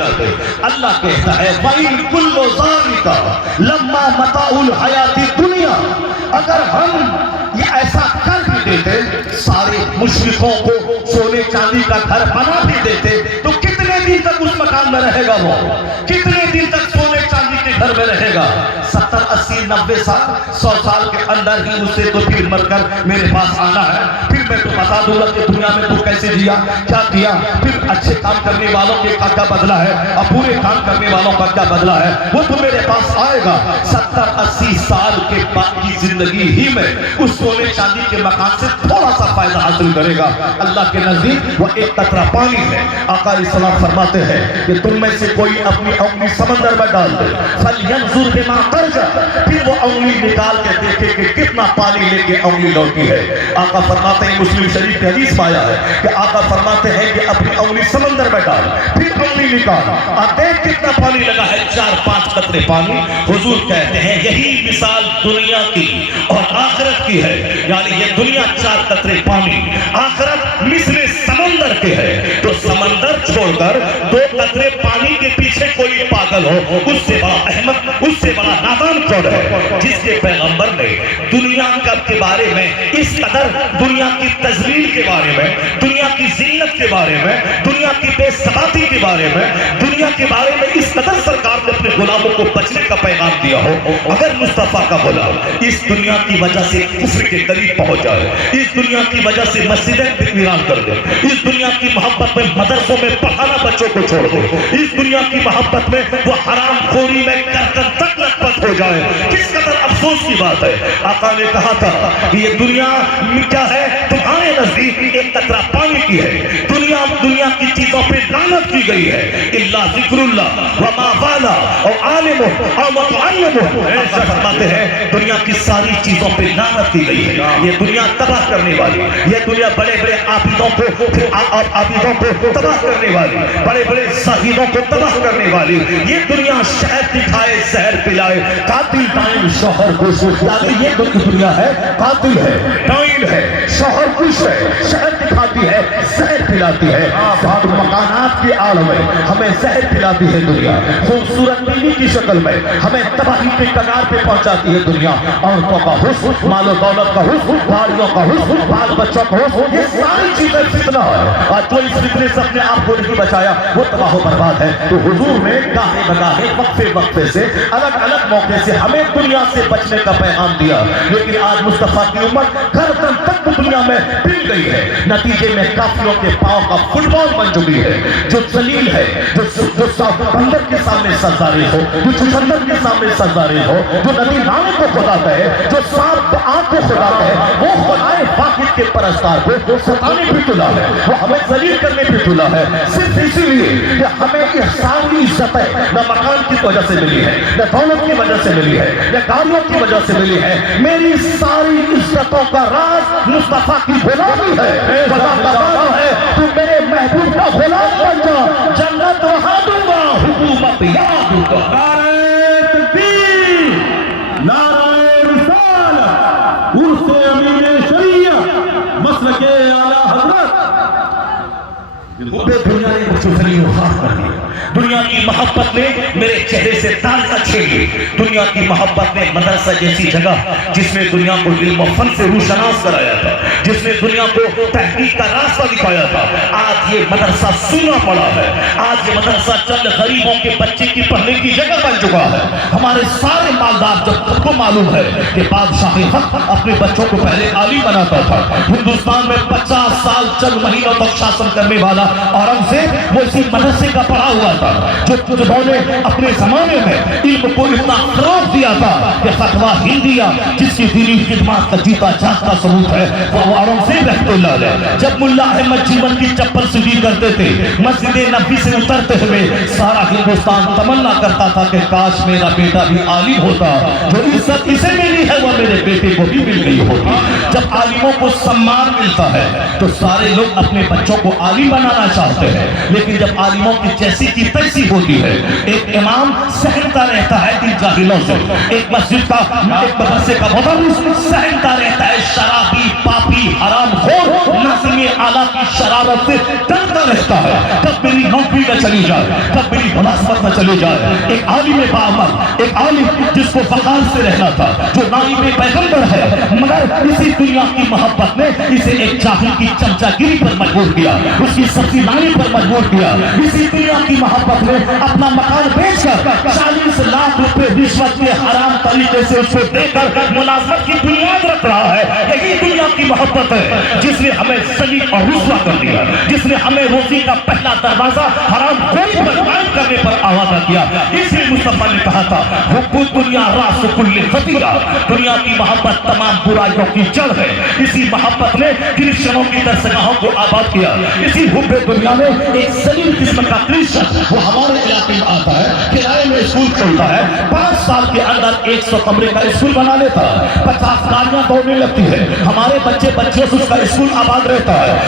جاتے. اللہ کہتا ہے وَإِن كُلُّ ذَلِكَ لَمَّا مَتَاعُ الْحَيَاةِ الدُّنْيَا. اگر ہم یہ ایسا کر بھی دیتے, سارے مشرکوں کو سونے چاندی کا گھر بنا بھی دیتے, تو کتنے دن تک اس مکان میں رہے گا وہ؟ کتنے دن تک سونے چاندی کے گھر میں رہے گا؟ 70 80 90 سال 100 سال کے اندر ہی اس سے تو پھر مر کر میرے پاس آنا ہے, پھر میں تو بتا دوں گا کہ دنیا میں تو کیسے جیا, کیا کیا, پھر اچھے کام کرنے والوں کے کیا بدلہ ہے اور برے کام کرنے والوں کا کیا بدلہ ہے, وہ تو میرے پاس آئے گا. 70 80 سال کے بعد کی زندگی ہی میں اس سونے چاندی کے مکان سے تھوڑا سا فائدہ حاصل کرے گا. اللہ کے نزدیک وہ ایک قطرہ پانی ہے. آقا علیہ السلام فرماتے ہیں کہ تم میں سے کوئی اپنی انگلی سمندر میں ڈال دے, فَلْيَنْظُرْ بِمَا تَرْجَعُ, پھر وہ انگلی نکال کے دیکھے کہ کتنا پانی لے کے انگلی لوٹی ہے. آقا فرماتے ہیں, مسلم شریف کی حدیث میں آیا ہے کہ آقا فرماتے ہیں کہ اپنی انگلی سمندر میں ڈال, پھر انگلی نکال اور دیکھ کتنا پانی لگا ہے, 4-5 قطرے پانی. حضور کہتے ہیں یہی مثال دنیا کی اور آخرت کی ہے, یعنی یہ دنیا 4 قطرے پانی, آخرت مثل سمندر کے ہے. تو سمندر چھوڑ کر 2 قطرے پانی کے پیچھے کوئی پاگل ہو, اس سے بڑا احمق, اس سے بڑا نادان کون ہے؟ جس کے پیغمبر نے دنیا کے بارے میں اس قدر, دنیا کی تذلیل کے بارے میں, دنیا کی ذلت کے بارے میں, دنیا کی بے ثباتی کے بارے میں, دنیا کے بارے میں اس قدر سرکار نے اپنے غلاموں کو بچنے کا پیغام دیا ہو. اگر مصطفیٰ کا غلام اس دنیا کی وجہ سے کفر کے قریب پہنچ جائے, اس دنیا کی وجہ سے مسجدیں ویران کر دے, اس دنیا کی محبت میں مدرسوں میں پڑھانا بچوں کو چھوڑ دے, اس دنیا کی محبت میں وہ حرام خوری میں گردن تک لطمت ہو جائے, کس قدر افسوس کی بات ہے. آقا نے کہا تھا کہ یہ دنیا کیا ہے, تمہارے نزدیک ایک قطرہ پانی کی ہے. دنیا کی چیزوں پہ لعنت کی گئی ہے, الا ذکر اللہ وما والا اور عالم اور متعلم. ایسا فرماتے ہیں دنیا کی ساری چیزوں پہ لعنت کی گئی ہے. یہ دنیا تباہ کرنے والی, یہ دنیا بڑے بڑے عابدوں کو تباہ کرنے والی, بڑے بڑے زاہدوں کو تباہ کرنے والی, یہ دنیا شہد دکھائے زہر پلائے, قاتل ڈائن شوہر کش. یعنی یہ دنیا ہے, قاتل ہے, ڈائن ہے, شوہر کش ہے, شہد دکھاتی ہے, زہر پلاتی ہے. مکانات کی عالم میں ہمیں زہر پلاتی ہے دنیا, خوبصورت بیوی کی شکل میں ہمیں تباہی کے کنار پہ پہنچاتی ہے دنیا. عورتوں کا حسن, مال و دولت کا حسن, گاڑیوں کا حسن, بال بچوں کا حسن, یہ ساری چیزیں فتنہ ہے, اور جو اس فتنے سے اپنے آپ کو نہیں بچایا وہ تباہ و برباد ہے. تو حضور نے گاہے بگاہے وقفے سے الگ الگ موقع سے ہمیں دنیا سے بچنے کا پیغام دیا, لیکن آج مصطفیٰ کی امت گردن تک دنیا میں پل گئی ہے. نتیجے میں کافروں کے پاؤں کا فٹ بال بن چکی ہے, جو ذلیل ہے, جو بندر کے سامنے سرداری ہو, جو چچندر کے سامنے سرداری ہو, جو ندی نالے کو خدا کہے, جو سانپ آنکھ کو خدا کہے, وہ خدائے واحد کے پرستار کو ستانے پہ تلا ہے, وہ ہمیں ذلیل کرنے پہ تلا ہے, صرف اسی لیے کہ ہمیں احسان کی عزت ہے نہ مکان کی وجہ سے ملی ہے, نہ دولت کی وجہ سے ملی ہے, نہ گاڑیوں کی وجہ سے ملی ہے. میری ساری عزتوں کا راز مصطفیٰ کی غلامی ہے. خدا کا وعدہ ہے تو میرے محبوب کا غلام بن جا, جنت وہاں دوں گا, حکومت یہاں دوں گا. نعرہ تکبیر, نعرہ رسالت, عرس امین شریعت, مسلک اعلیٰ حضرت. دنیا نے مجھے ذلیل و خوار کر دیا, دنیا کی محبت نے میرے چہرے سے تازہ چھین لی. دنیا کی محبت نے مدرسہ جیسی جگہ جس میں دنیا کو علم و فن سے روشناس کرایا تھا, جس نے دنیا کو تحقیق کا راستہ دکھایا تھا, آج یہ مدرسہ سونا پڑا ہے. آج یہ مدرسہ چند غریبوں کے بچے کی پڑھنے کی جگہ بن چکا ہے. ہمارے سارے مالدار جب تک کو معلوم ہے کہ بادشاہ حق اپنے بچوں کو پہلے عالم بناتا تھا. ہندوستان میں 50 سال چند مہینوں تک شاسن کرنے والا اورنگزیب وہ اسی مدرسے کا پڑھا ہوا تھا, جنہوں نے اپنے زمانے میں علم کو اتنا فروغ دیا تھا کہ فتویٰ ہندیہ جس کی دینی خدمات کا جیتا جاگتا ثبوت ہے وہ اورنگزیب رحمۃ اللہ علیہ. جب ملا احمد جیون کی چپل سیدھی کرتے تھے, مسجد نبوی سے اترتے ہوئے سارا ہندوستان تمنا کرتا تھا کہ کاش میرا بیٹا بھی عالم ہوتا, جو عزت اسے ملی ہے وہ میرے بیٹے کو بھی مل گئی ہوتی. جب عالموں کو سمان ملتا ہے تو سارے لوگ اپنے بچوں کو عالم بنانا چاہتے ہیں, لیکن جب عالموں کی جیسی کی تیسی ہوتی ہے. ایک امام سہمتا رہتا ہے ان جاہلوں سے, ایک مسجد کا ایک مدرسے کا مدرس سہمتا رہتا ہے شرابی پاپی حرام خور ناظم اعلیٰ کی شرارت سے ڈرتا رہتا ہے کب میری نوکری نہ چلی جائے, کب میری ملازمت نہ چلی جائے. ایک عالم باعمل, ایک عالم جس کو وقار سے رہنا تھا, جو نائب پیغمبر ہے, مگر اسی دنیا کی محبت نے اسے ایک جاہل کی چمچا گیری پر مجبور کیا, اس کی سبزی لانے پر مجبور کیا. اسی دنیا کی محبت نے اپنا مکان بیچ کر 40 لاکھ روپے رشوت کے حرام طریقے سے اس کو دے کر ملازمت کی بنیاد رکھ رہا ہے. یہی دنیا کی محبت ہے جس نے ہمیں ذلیل اور رسوا کر دیا, جس نے ہمیں روزی کا پہلا دروازہ حرام خوری پر قائم کرنے پر آوازہ کیا. اس لیے مصطفیٰ نے کہا تھا حب الدنیا راس کل خطیہ, دنیا کی محبت تمام برائیوں کی جڑ ہے. اسی محبت نے کرسچنوں کی درسگاہوں کو آباد کیا. اسی حب دنیا میں ایک ذلیل قسم کا کرسچن وہ ہمارے علاقے میں آتا ہے, کرائے میں اسکول کھولتا ہے, 5 سال کے اندر 100 کمرے کا اسکول بنا لیتا ہے, 50 گاڑیاں دوڑنے لگتی ہے, ہمارے بچے بچوں سے اس کا اسکول آباد رہتا ہے.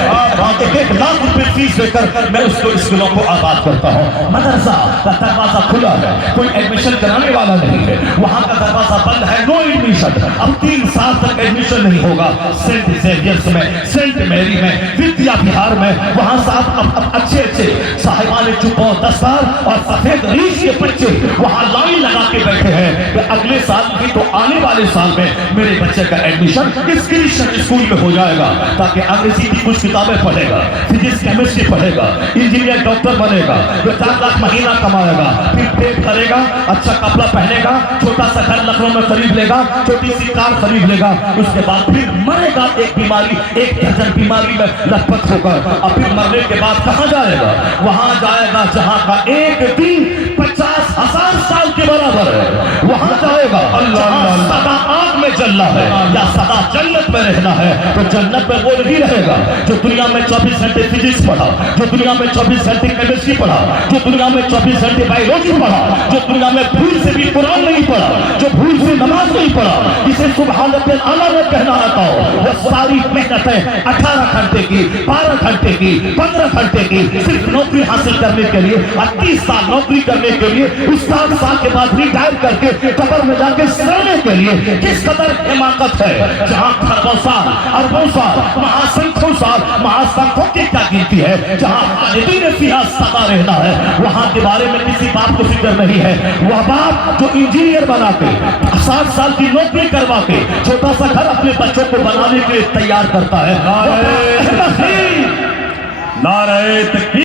1 لاکھ روپے فیس دے کر میں اس کو اسکولوں کو آباد کرتا ہوں. مدرسہ کا دروازہ کھلا ہے, کوئی ایڈمیشن کرانے والا نہیں ہے, وہاں کا دروازہ بند ہے, نو ایڈمیشن. اب 3 سال تک ایڈمیشن نہیں ہوگا. سینٹ زیویئرس میں, سینٹ میری میں, ودیا بہار میں, وہاں صاحب اچھے صاحبان چپو دستار اور سفید ریش کے بچے وہاں لائن لگا کے بیٹھے ہیں کہ اگلے سال بھی تو آنے والے سال میں میرے بچے کا ایڈمیشن اس کرسچن اسکول میں ہو جائے گا, تاکہ انگریزی کی کچھ کتابیں پڑھے گا, فزکس کیمسٹری پڑھے گا, انجینئر ڈاکٹر بنے گا, 4 لاکھ مہینہ کمائے گا, پھر پیٹ کرے گا, اچھا کپڑا پہنے گا, چھوٹا سا گھر لکھنؤ میں خرید لے گا, چھوٹی سی کار خرید لے گا, اس کے بعد پھر مرے گا ایک بیماری, 1 درجن بیماری میں لت پت ہو کر. اور پھر مرنے کے بعد کہاں جائے گا؟ وہاں جائے گا جہاں کا ایک دن 50,000 سال کے برابر ہے. وہاں جائے گا جہاں سدا آگ میں جلنا ہے یا سدا جنت میں رہنا ہے. تو جنت میں وہ نہیں رہے گا جو دنیا میں 24 گھنٹے فزکس پڑھا, جو دنیا میں 24 گھنٹے کیمسٹری پڑھا, جو دنیا میں 24 گھنٹے بایولوجی پڑھا, جو دنیا میں بھول سے بھی قرآن نہیں پڑھا, جو بھول سے نماز نہیں پڑھا, جسے سبحان ربی الاعلیٰ میں کہنا آتا ہو. وہ ساری محنتیں 18 گھنٹے کی, 12 گھنٹے کی, 15 گھنٹے کی صرف نوکری حاصل کرنے کے لیے, 30 سال نوکری کرنے کے لیے, اس 60 سال کے بعد ریٹائر کر کے قبر میں جا کے سڑنے کے لیے کس قدر حماقت ہے. جہاں خربوں سال, اربوں سال, مہاسنکھوں سال, مہاسنکھوں کی کیا گنتی ہے, جہاں خالدین فیہا سدا رہنا ہے, وہاں کے بارے میں کسی باپ کو فکر نہیں ہے. وہ باپ جو انجینئر بنا کے 60 سال کی نوکری کروا کے چھوٹا سا گھر اپنے بچوں کو بنانے کے لیے تیار کرتا ہے. نعرہ تکبیر